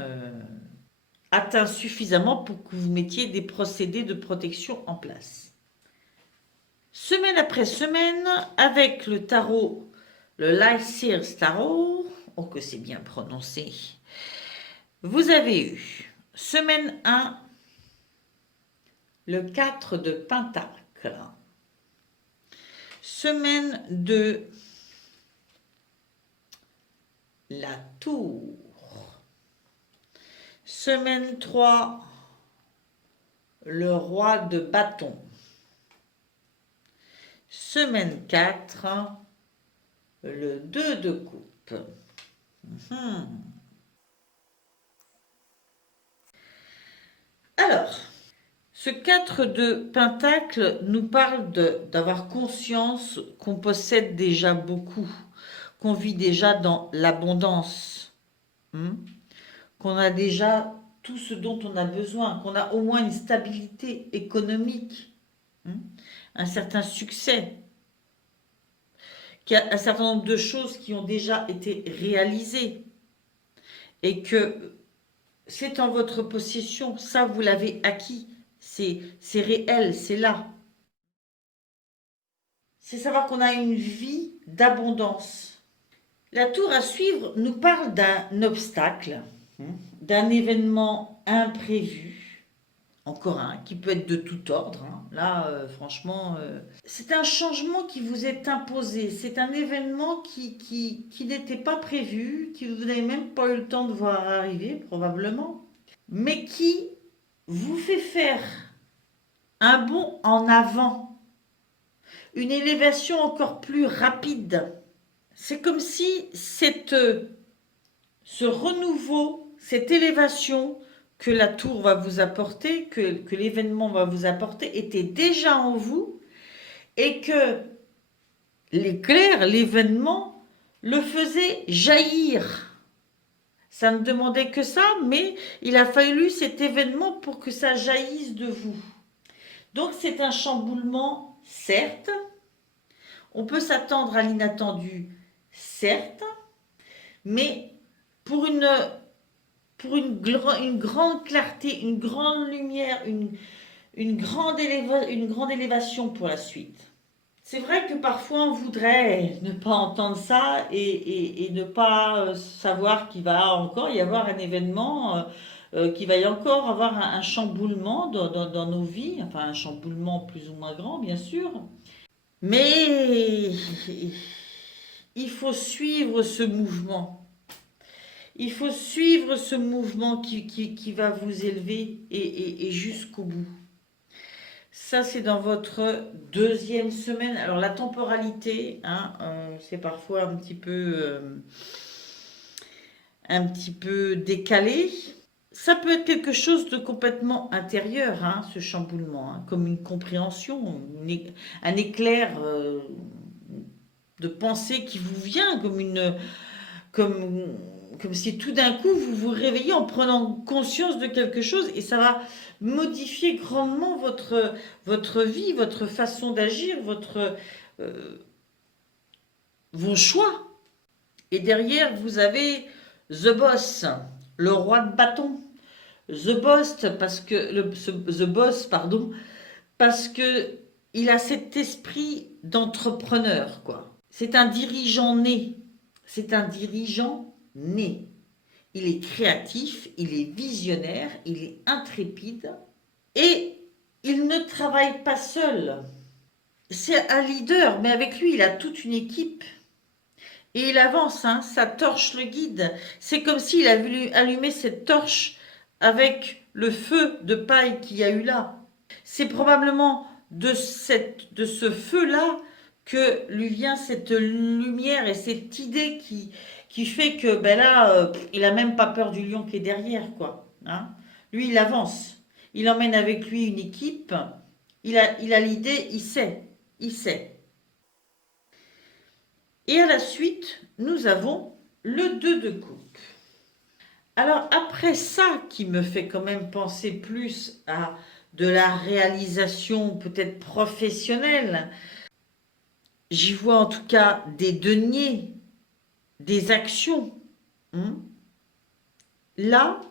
atteint suffisamment pour que vous mettiez des procédés de protection en place. Semaine après semaine, avec le tarot, le Life Seers Tarot, oh que c'est bien prononcé, vous avez eu, semaine 1, le 4 de Pentacle. Semaine 2, la Tour. Semaine 3, le Roi de Bâton. Semaine 4, le 2 de Coupe. Alors, ce 4 de Pentacle nous parle d'avoir conscience qu'on possède déjà beaucoup, qu'on vit déjà dans l'abondance, qu'on a déjà tout ce dont on a besoin, qu'on a au moins une stabilité économique, un certain succès, qu'il y a un certain nombre de choses qui ont déjà été réalisées et que c'est en votre possession, ça vous l'avez acquis, c'est réel, c'est là. C'est savoir qu'on a une vie d'abondance. La tour à suivre nous parle d'un obstacle, d'un événement imprévu, encore un, qui peut être de tout ordre. Là, franchement, c'est un changement qui vous est imposé. C'est un événement qui n'était pas prévu, que vous n'avez même pas eu le temps de voir arriver, probablement, mais qui vous fait faire un bond en avant, une élévation encore plus rapide. C'est comme si ce renouveau, cette élévation que la tour va vous apporter, que l'événement va vous apporter, était déjà en vous et que l'éclair, l'événement, le faisait jaillir. Ça ne demandait que ça, mais il a fallu cet événement pour que ça jaillisse de vous. Donc c'est un chamboulement, certes. On peut s'attendre à l'inattendu, certes, mais pour une grande clarté, une grande lumière, une grande élévation pour la suite. C'est vrai que parfois on voudrait ne pas entendre ça et ne pas savoir qu'il va encore y avoir un événement, qu'il va y encore avoir un chamboulement dans nos vies, enfin un chamboulement plus ou moins grand bien sûr, mais il faut suivre ce mouvement. Il faut suivre ce mouvement qui va vous élever et jusqu'au bout. Ça, c'est dans votre deuxième semaine. Alors, la temporalité, c'est parfois un petit peu décalé. Ça peut être quelque chose de complètement intérieur, ce chamboulement, comme une compréhension, un éclair de pensée qui vous vient, comme si tout d'un coup vous vous réveillez en prenant conscience de quelque chose et ça va modifier grandement votre vie, votre façon d'agir, vos choix. Et derrière, vous avez The Boss, le roi de bâton. The Boss, The Boss, pardon, parce que il a cet esprit d'entrepreneur, quoi. C'est un dirigeant né. C'est un dirigeant né. Il est créatif, il est visionnaire, il est intrépide et il ne travaille pas seul. C'est un leader, mais avec lui, il a toute une équipe. Et il avance, hein, sa torche le guide. C'est comme s'il a voulu allumer cette torche avec le feu de paille qu'il y a eu là. C'est probablement de ce feu-là que lui vient cette lumière et cette idée qui fait que ben là, il a même pas peur du lion qui est derrière, quoi. Hein. Lui, il avance. Il emmène avec lui une équipe. Il a l'idée, il sait. Il sait. Et à la suite, nous avons le 2 de coupe. Alors après ça, qui me fait quand même penser plus à de la réalisation peut-être professionnelle, j'y vois en tout cas des deniers, des actions. Hein. Là,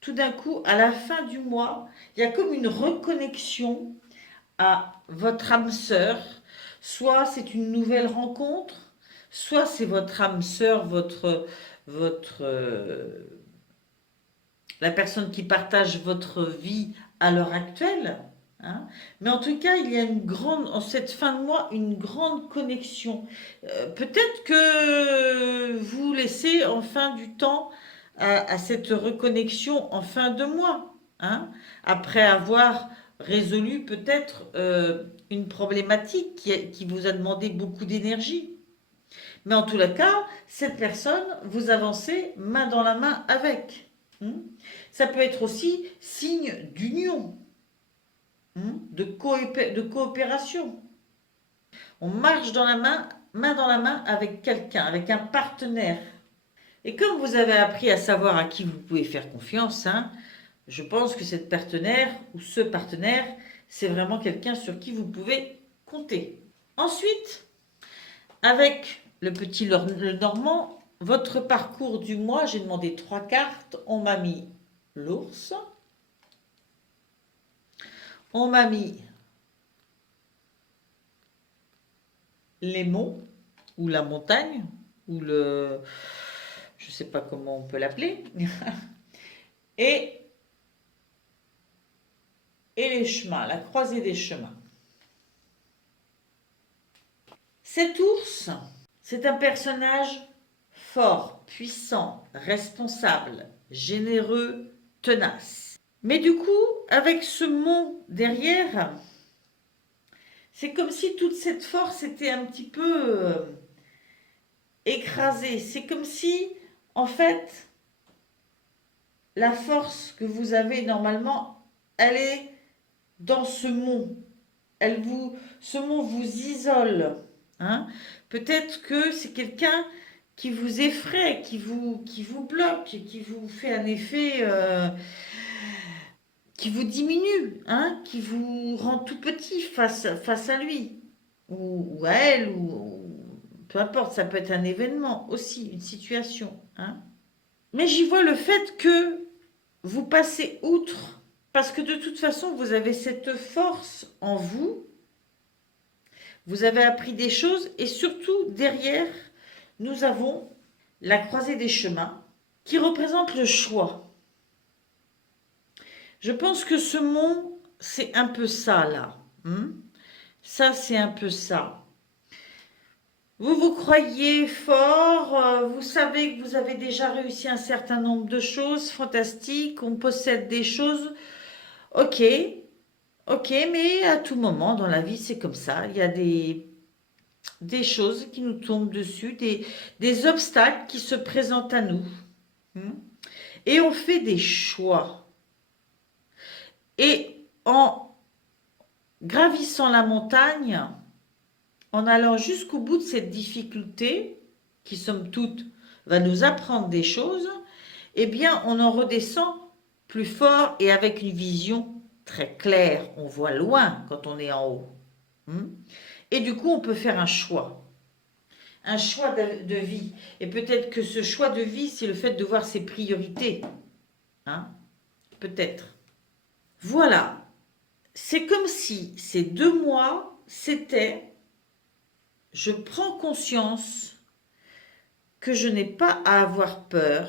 tout d'un coup, à la fin du mois, il y a comme une reconnexion à votre âme sœur. Soit c'est une nouvelle rencontre, soit c'est votre âme sœur, votre la personne qui partage votre vie à l'heure actuelle. Hein. Mais en tout cas, il y a une grande, en cette fin de mois, une grande connexion. Peut-être que vous laissez en fin du temps à cette reconnexion en fin de mois, hein, après avoir résolu peut-être une problématique qui vous a demandé beaucoup d'énergie. Mais en tout cas, cette personne, vous avancez main dans la main avec. Ça peut être aussi signe d'union, de coopération. On marche dans la main dans la main avec quelqu'un, avec un partenaire. Et comme vous avez appris à savoir à qui vous pouvez faire confiance, hein, je pense que cette partenaire ou ce partenaire, c'est vraiment quelqu'un sur qui vous pouvez compter. Ensuite, avec le petit le normand, votre parcours du mois, j'ai demandé 3 cartes. On m'a mis l'ours. On m'a mis les monts, ou la montagne, ou le... je ne sais pas comment on peut l'appeler. et, et les chemins, la croisée des chemins. Cet ours, c'est un personnage fort, puissant, responsable, généreux, tenace. Mais du coup, avec ce mont derrière, c'est comme si toute cette force était un petit peu écrasée. C'est comme si, en fait, la force que vous avez normalement, elle est dans ce mont. Ce mont vous isole. Hein. Peut-être que c'est quelqu'un qui vous effraie, qui vous bloque, qui vous fait un effet... qui vous diminue, hein, qui vous rend tout petit face à lui, ou à elle, ou peu importe, ça peut être un événement aussi, une situation. Hein. Mais j'y vois le fait que vous passez outre, parce que de toute façon, vous avez cette force en vous, vous avez appris des choses, et surtout, derrière, nous avons la croisée des chemins, qui représente le choix. Je pense que ce mont, c'est un peu ça, là. Ça, c'est un peu ça. Vous vous croyez fort, vous savez que vous avez déjà réussi un certain nombre de choses fantastiques, on possède des choses. Ok, ok, mais à tout moment dans la vie, c'est comme ça. Il y a des choses qui nous tombent dessus, des obstacles qui se présentent à nous. Et on fait des choix. Et en gravissant la montagne, en allant jusqu'au bout de cette difficulté, qui somme toute va nous apprendre des choses, eh bien on en redescend plus fort et avec une vision très claire. On voit loin quand on est en haut. Et du coup, on peut faire un choix de vie. Et peut-être que ce choix de vie, c'est le fait de voir ses priorités. Hein. Peut-être. Voilà. C'est comme si ces 2 mois, c'était, je prends conscience que je n'ai pas à avoir peur,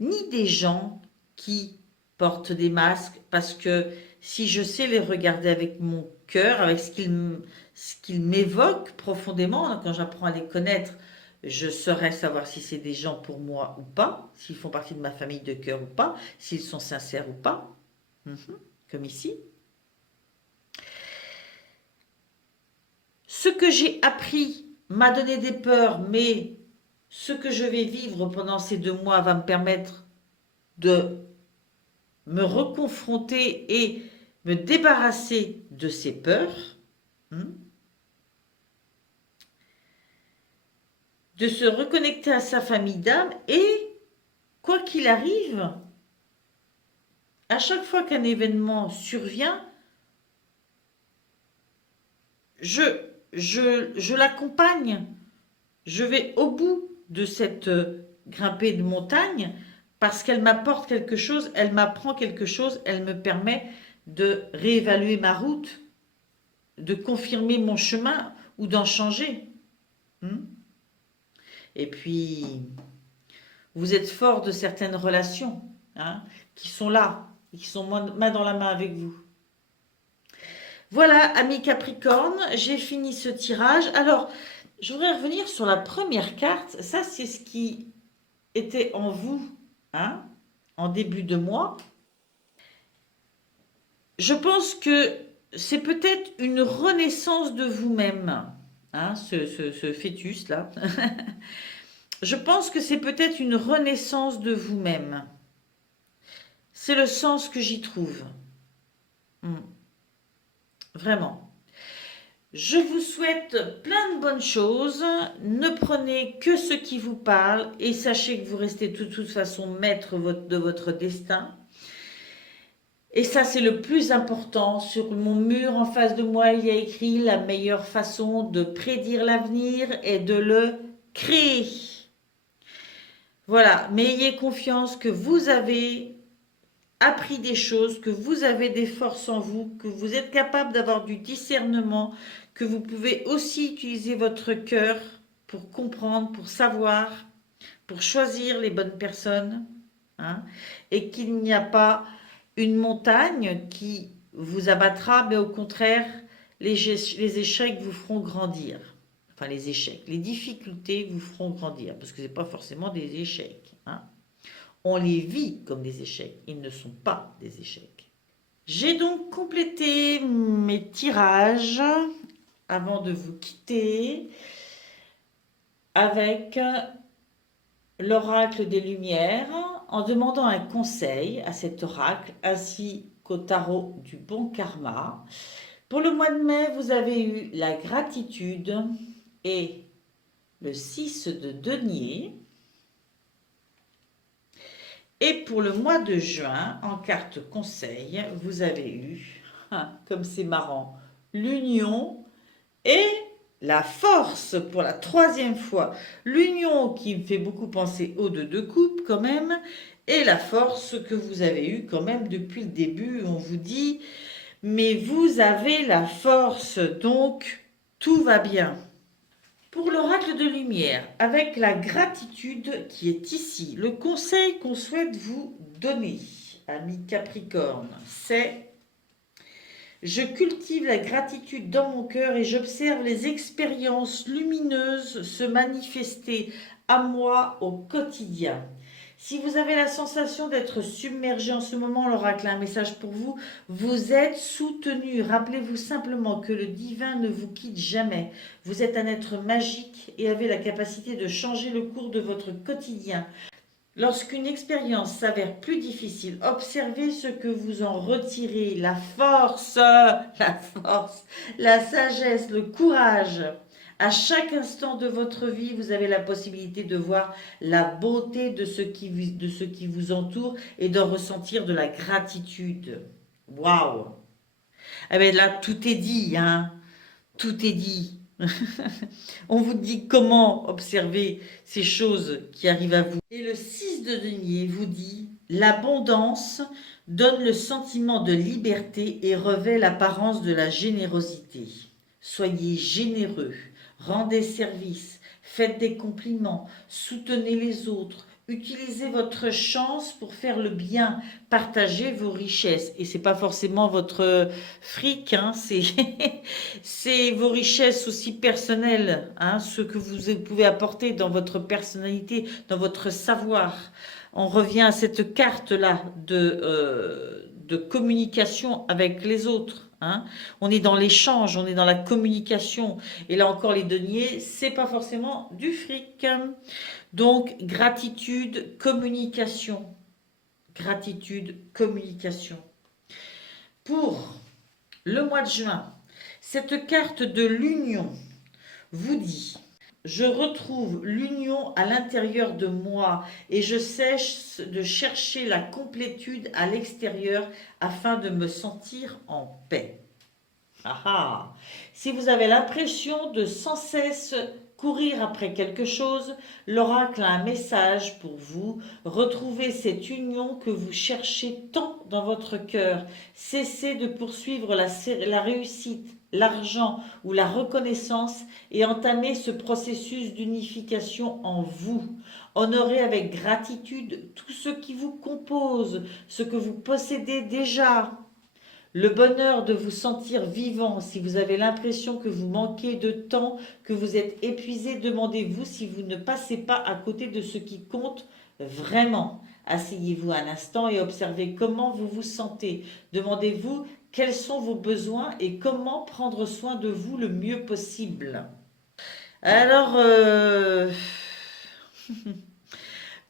ni des gens qui portent des masques, parce que si je sais les regarder avec mon cœur, avec ce qu'ils m'évoquent profondément, quand j'apprends à les connaître, je saurai savoir si c'est des gens pour moi ou pas, s'ils font partie de ma famille de cœur ou pas, s'ils sont sincères ou pas. Comme ici. Ce que j'ai appris m'a donné des peurs, mais ce que je vais vivre pendant ces 2 mois va me permettre de me reconfronter et me débarrasser de ces peurs, de se reconnecter à sa famille d'âme et, quoi qu'il arrive, à chaque fois qu'un événement survient, je l'accompagne, je vais au bout de cette grimpée de montagne parce qu'elle m'apporte quelque chose, elle m'apprend quelque chose, elle me permet de réévaluer ma route, de confirmer mon chemin ou d'en changer. Et puis, vous êtes fort de certaines relations qui sont là, et qui sont main dans la main avec vous. Voilà, amis Capricorne, j'ai fini ce tirage. Alors, je voudrais revenir sur la première carte. Ça, c'est ce qui était en vous en début de mois. Je pense que c'est peut-être une renaissance de vous-même, ce fœtus-là. Je pense que c'est peut-être une renaissance de vous-même. C'est le sens que j'y trouve. Vraiment. Je vous souhaite plein de bonnes choses. Ne prenez que ce qui vous parle et sachez que vous restez de toute façon maître de votre destin. Et ça, c'est le plus important. Sur mon mur en face de moi, il y a écrit: la meilleure façon de prédire l'avenir est de le créer. Voilà, mais ayez confiance que vous avez appris des choses, que vous avez des forces en vous, que vous êtes capable d'avoir du discernement, que vous pouvez aussi utiliser votre cœur pour comprendre, pour savoir, pour choisir les bonnes personnes, et qu'il n'y a pas une montagne qui vous abattra, mais au contraire, les échecs vous feront grandir. Enfin, les échecs, les difficultés vous feront grandir, parce que ce n'est pas forcément des échecs. On les vit comme des échecs, ils ne sont pas des échecs. J'ai donc complété mes tirages avant de vous quitter avec l'oracle des Lumières, en demandant un conseil à cet oracle ainsi qu'au tarot du bon karma. Pour le mois de mai, vous avez eu la gratitude et le 6 de denier. Et pour le mois de juin, en carte conseil, vous avez eu, comme c'est marrant, l'union et la force pour la 3e fois. L'union qui me fait beaucoup penser au 2 de coupe quand même, et la force que vous avez eue quand même depuis le début. On vous dit, mais vous avez la force, donc tout va bien. Pour l'oracle de lumière, avec la gratitude qui est ici, le conseil qu'on souhaite vous donner, amis Capricorne, c'est: je cultive la gratitude dans mon cœur et j'observe les expériences lumineuses se manifester à moi au quotidien. Si vous avez la sensation d'être submergé en ce moment, l'oracle a un message pour vous. Vous êtes soutenu. Rappelez-vous simplement que le divin ne vous quitte jamais. Vous êtes un être magique et avez la capacité de changer le cours de votre quotidien. Lorsqu'une expérience s'avère plus difficile, observez ce que vous en retirez, la force, la sagesse, le courage. À chaque instant de votre vie, vous avez la possibilité de voir la beauté de ce qui vous entoure et d'en ressentir de la gratitude. Waouh! Eh bien là, tout est dit, tout est dit. On vous dit comment observer ces choses qui arrivent à vous. Et le 6 de denier vous dit: l'abondance donne le sentiment de liberté et revêt l'apparence de la générosité. Soyez généreux, rendez service, faites des compliments, soutenez les autres, Utilisez votre chance pour faire le bien, partagez vos richesses. Et c'est pas forcément votre fric, hein, c'est vos richesses aussi personnelles, hein, ce que vous pouvez apporter dans votre personnalité, dans votre savoir. On revient à cette carte-là de communication avec les autres. Hein. On est dans l'échange, on est dans la communication. Et là encore, les deniers, c'est pas forcément du fric. Donc, gratitude, communication. Gratitude, communication. Pour le mois de juin, cette carte de l'union vous dit: je retrouve l'union à l'intérieur de moi et je cesse de chercher la complétude à l'extérieur afin de me sentir en paix. Ah ah. Si vous avez l'impression de sans cesse courir après quelque chose, l'oracle a un message pour vous. Retrouvez cette union que vous cherchez tant dans votre cœur. Cessez de poursuivre la réussite, l'argent ou la reconnaissance et entamez ce processus d'unification en vous. Honorez avec gratitude tout ce qui vous compose, ce que vous possédez déjà. Le bonheur de vous sentir vivant, si vous avez l'impression que vous manquez de temps, que vous êtes épuisé, demandez-vous si vous ne passez pas à côté de ce qui compte vraiment. Asseyez-vous un instant et observez comment vous vous sentez. Demandez-vous quels sont vos besoins et comment prendre soin de vous le mieux possible. Alors,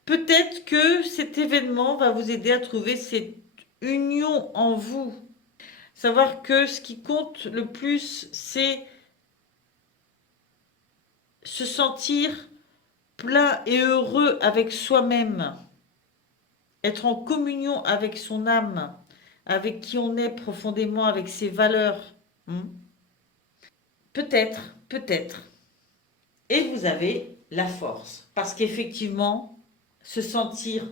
peut-être que cet événement va vous aider à trouver cette union en vous. Savoir que ce qui compte le plus, c'est se sentir plein et heureux avec soi-même. Être en communion avec son âme, avec qui on est profondément, avec ses valeurs. Peut-être, peut-être. Et vous avez la force. Parce qu'effectivement, se sentir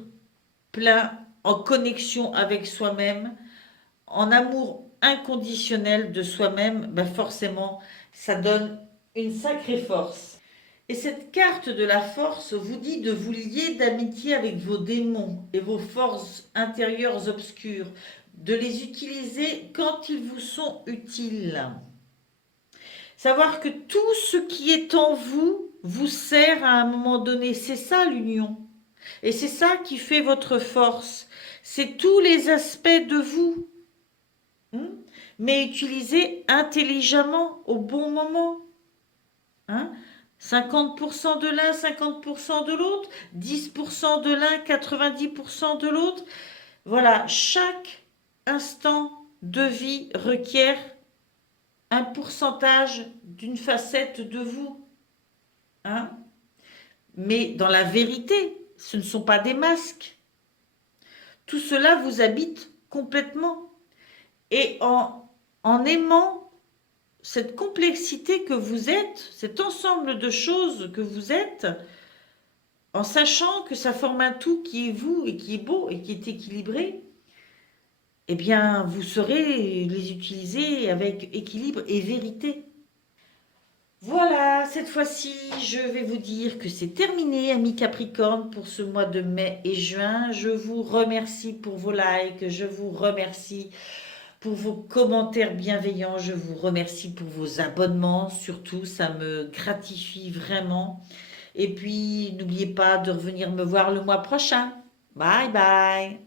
plein, en connexion avec soi-même, en amour inconditionnel de soi-même, ben forcément, ça donne une sacrée force. Et cette carte de la force vous dit de vous lier d'amitié avec vos démons et vos forces intérieures obscures, de les utiliser quand ils vous sont utiles. Savoir que tout ce qui est en vous vous sert à un moment donné, c'est ça l'union. Et c'est ça qui fait votre force. C'est tous les aspects de vous. Mais utilisé intelligemment au bon moment. 50% de l'un, 50% de l'autre, 10% de l'un, 90% de l'autre. Voilà, chaque instant de vie requiert un pourcentage d'une facette de vous. Mais dans la vérité, ce ne sont pas des masques. Tout cela vous habite complètement. Et en aimant cette complexité que vous êtes, cet ensemble de choses que vous êtes, en sachant que ça forme un tout qui est vous et qui est beau et qui est équilibré, eh bien, vous saurez les utiliser avec équilibre et vérité. Voilà, cette fois-ci, je vais vous dire que c'est terminé, amis Capricorne, pour ce mois de mai et juin. Je vous remercie pour vos likes, je vous remercie pour vos commentaires bienveillants, je vous remercie pour vos abonnements, surtout, ça me gratifie vraiment. Et puis, n'oubliez pas de revenir me voir le mois prochain. Bye bye.